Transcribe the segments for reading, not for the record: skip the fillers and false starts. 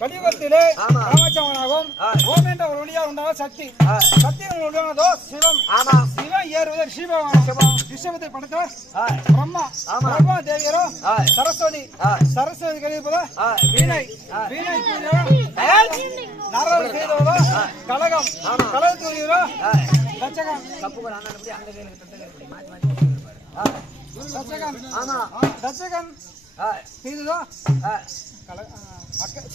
கலியுகத்திலே ராமச்சந்திரனாகவும் ஓம் என்ற ஒரு ஒளியாக உண்டான சக்தி சக்தி உண்டானதோ சிவம் சிவம் ஏறுவதர் சிவபகவான் விஸ்வத்தை படைத்தவர் பிரம்மா பிரம்மா தேவியரோ சரஸ்வதி சரஸ்வதி கழிப்பதோ வீணை வீணை நாரத செய்தவரோ கலகம் கலக தூரியரோ தச்சகம் தச்சகன் தச்சகன் செய்ததோ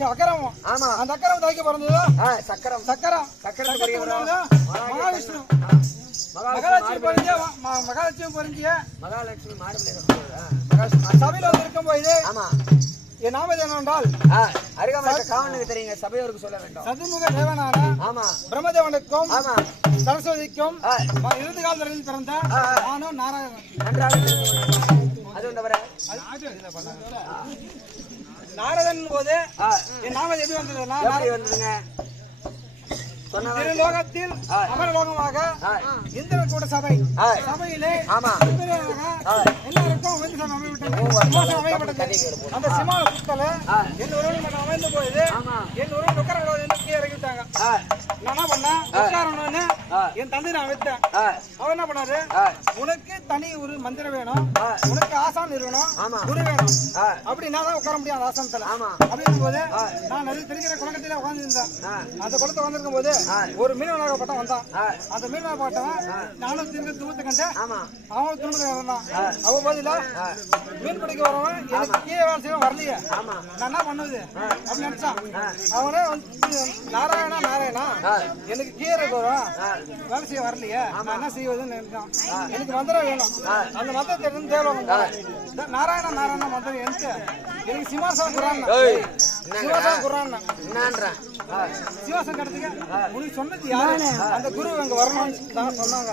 அக்கரம் அந்த அக்கரம் தைக்க பிறந்ததோ சக்கரம் சக்கரம் மகாவிஷ்ணு மகாலட்சுமி பொருந்திய மகாலட்சுமி சபையில் இருக்கும் போது என் நாமது என்னவென்றால் தெரியுங்க சபையோருக்கு சொல்ல வேண்டும் சதுர்முக தேவனான பிரம்மதேவனுக்கும் சரஸ்வதிக்கும் இறுதி காலத்தில் பிறந்த நானும் நாராயணன் நாரதன் போது என் நாமது எப்படி வந்ததுங்க திருலோகத்தில் அமரலோகமாக இந்திரன் கூட சபை சபையிலே எல்லாருக்கும் அமையப்பட்டது அந்த சிமால சுத்தல என் ஒருவன் அமைந்து போயிது என் ஒருவன் உட்கார இறங்கிட்டாங்க நான் என்ன பண்ணேன் உட்காரணும்னு என் தந்தை நான் வைத்தேன் அவன் என்ன பண்ணாரு உனக்கு தனி ஒரு மந்திரம் வேணும் உனக்கு ஆசான் இருக்கணும் குரு வேணும் அப்படின்னா தான் உட்கார முடியும் அந்த ஆசானத்துல அப்படிங்கும் போது நான் நிறைய தெரிகிற குளக்கத்திலே உட்கார்ந்து இருந்தேன் அந்த குளத்தை வந்திருக்கும் போது ஒரு மீனவனாகப்பட்டவன் வந்தான் அந்த மீனவனாகப்பட்டவன் நானும் திரும்ப தூத்து கண்டேன் அவனும் திரும்ப இருந்தான் அவன் பதிலா மீன் பிடிக்க வரவன் எனக்கு கீழே வேலை செய்ய வரலையே நான் என்ன பண்ணுவது அப்படின்னு நினைச்சான் அவனே வந்து நாராயணா நாராயணா எனக்கு கீரை வரும் வேலை செய்ய வரலையே நான் என்ன செய்வதுன்னு நினைச்சான் எனக்கு மந்திரம் வேணும் அந்த மந்திரத்தை இருந்து தேவை நாராயணா நாராயணா மந்திரம் எனக்கு எனக்கு சிம்மாசனம் குரான் சிம்மாசனம் குரான் சிவாசம் கிடைச்சுங்க உனக்கு சொன்னது யாரு அந்த குரு அங்க வரணும்னு தான் சொன்னாங்க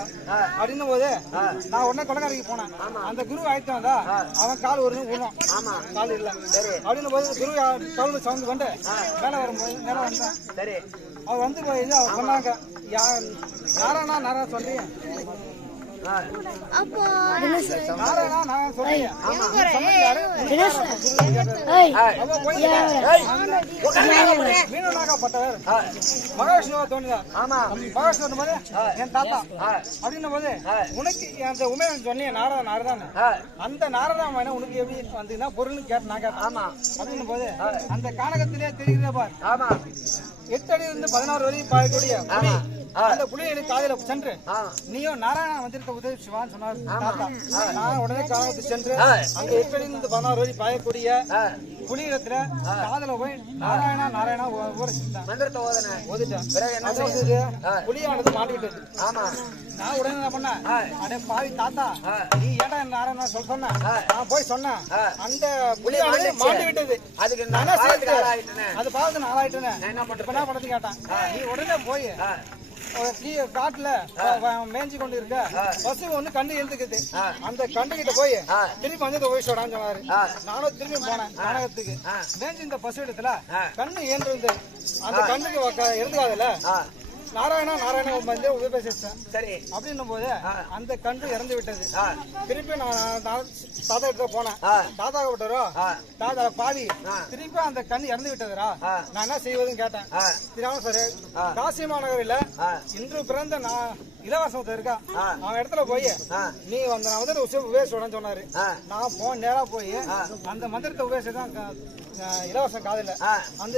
அப்படின்னும் போது நான் உடனே கொலக்காரிக்கு போனேன் அந்த குரு ஆயிட்டு வந்தா அவன் கால் ஒரு ஊனம் கால் இல்ல அப்படின்னு போது குரு கவுல சவுந்து கொண்டு மேல வரும்போது மேல வந்தேன் அவன் வந்து போய் அவன் சொன்னாங்க நாராயணா நாராயணா சொல்லி மகாவிஷ்ணுவா தோணுதா மகாவிஷ்ணு போது என் தாத்தா அப்படின்னும் போது உனக்கு அந்த உண்மையை சொன்னிய நாரதான் அந்த நாரதான் உனக்கு எப்படி வந்தீங்கன்னா பொருள்னு கேட்டு நான் கேட்டேன் அப்படின்னும் போது அந்த கானகத்திலே தெரிகிறத பார் 8 அடியிலிருந்து 16 வரை பாயக்கூடிய அந்த புலியை காதல சென்று நீயும் நாராயணா வந்திருக்க உதவி சிவான்னு சொன்னார் தாத்தா நான் உடனே காலத்து சென்று அங்க 8 அடியிலிருந்து 16 வரை பாயக்கூடிய புலியிடத்துல காதல போய் நாராயணா நாராயணா புலியானது மாட்டிவிட்டது நான் உடனே என்ன பண்ணேன் அடே பாவி தாத்தா நீ ஏடா நாராயணா சொன்ன நான் போய் சொன்னேன் அந்த புலியானது மாட்டி விட்டது அதுக்கு அது பாவத்து நாளாயிட்டேன்னு என்ன பண்றது கேட்டான் நீ உடனே போய் காட்டுல மேய்ஞ்சி கொண்டு இருக்க பசு ஒண்ணு கண்டு எழுத்துக்குது. அந்த கண்டு கிட்ட போய் திருப்பி வந்து உபயோகிச்சோடான்னு சொன்னாரு. நானும் திரும்பி போனேன் நாடகத்துக்கு. மேய்ஞ்சி இந்த பசு இடத்துல கண்ணு ஏன்று அந்த கண்ணுக்கு எழுதுக்காதுல்ல, நாராயணா நாராயண வந்து உபயோகிச்சேன். சரி அப்படின்னும் போது அந்த கன்று இறந்து விட்டது. திருப்பி நான் தாத்தா கிட்ட போனேன். தாத்தா விட்டாரோ தாத்தா பாவி திருப்பி அந்த கண் இறந்து விட்டதுரா, நான் என்ன செய்வதுன்னு கேட்டேன். தெரியாம சரி காசி மாநகரில் இன்று பிறந்த இலவசத்தை இருக்கா, அவன் இடத்துல போய் நீ அந்த மந்திரத்தை உபயோகிச்சோன்னு சொன்னாரு. நான் நேரா போய் அந்த மந்திரத்தை உபயோகிச்சுதான் இலவசம் காதல அந்த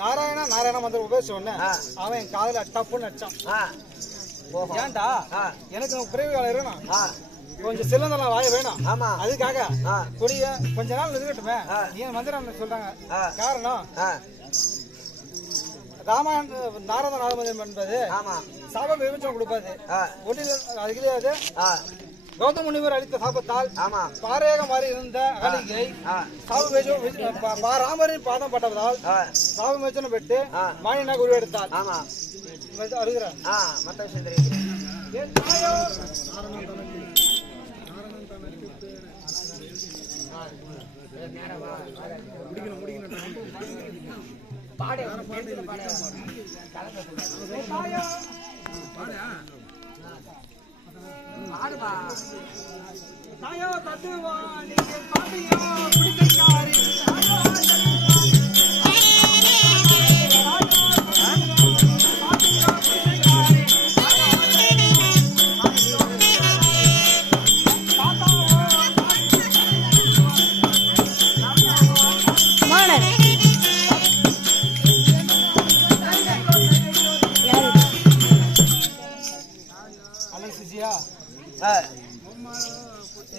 நாராயண நாராயண மந்திரம் உபயோகிச்ச உடனே அவன் என் காதல டப்புன்னு அடிச்சான். ஏன்டா எனக்கு பிறவி வேலை இருக்கணும், கொஞ்சம் சிலந்தெல்லாம் வாய வேணும், அதுக்காக கொடிய கொஞ்ச நாள் இருக்கட்டுமே நீ மந்திரம் சொல்றாங்க. காரணம் ராமாயண நாரத நாதமந்திரம் என்பது சாப விமோசனம் கொடுப்பாது. ஒன்றில் அது கிடையாது. கௌதம முனிவர் அளித்த சாபத்தால் பாரேக மாறி இருந்த அகலிகை ராமரின் பாதம் பட்டதால் சாப விமோசனம் பெற்று மானியனாக உருவெடுத்தார். அழுகிறார். மற்ற விஷயம் தெரியும். தாயோ தத்துவா நீங்க பாட்டியோ பிடிக்காரி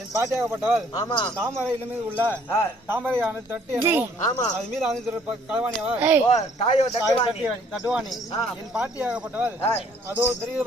என் பாட்டியாகப்பட்டவள் தாமரை மீது உள்ள தாமரை தட்டி அது மீது கலவாணி தட்டுவாணி. என் பாட்டியாகப்பட்டவள் அதோ தெரியுது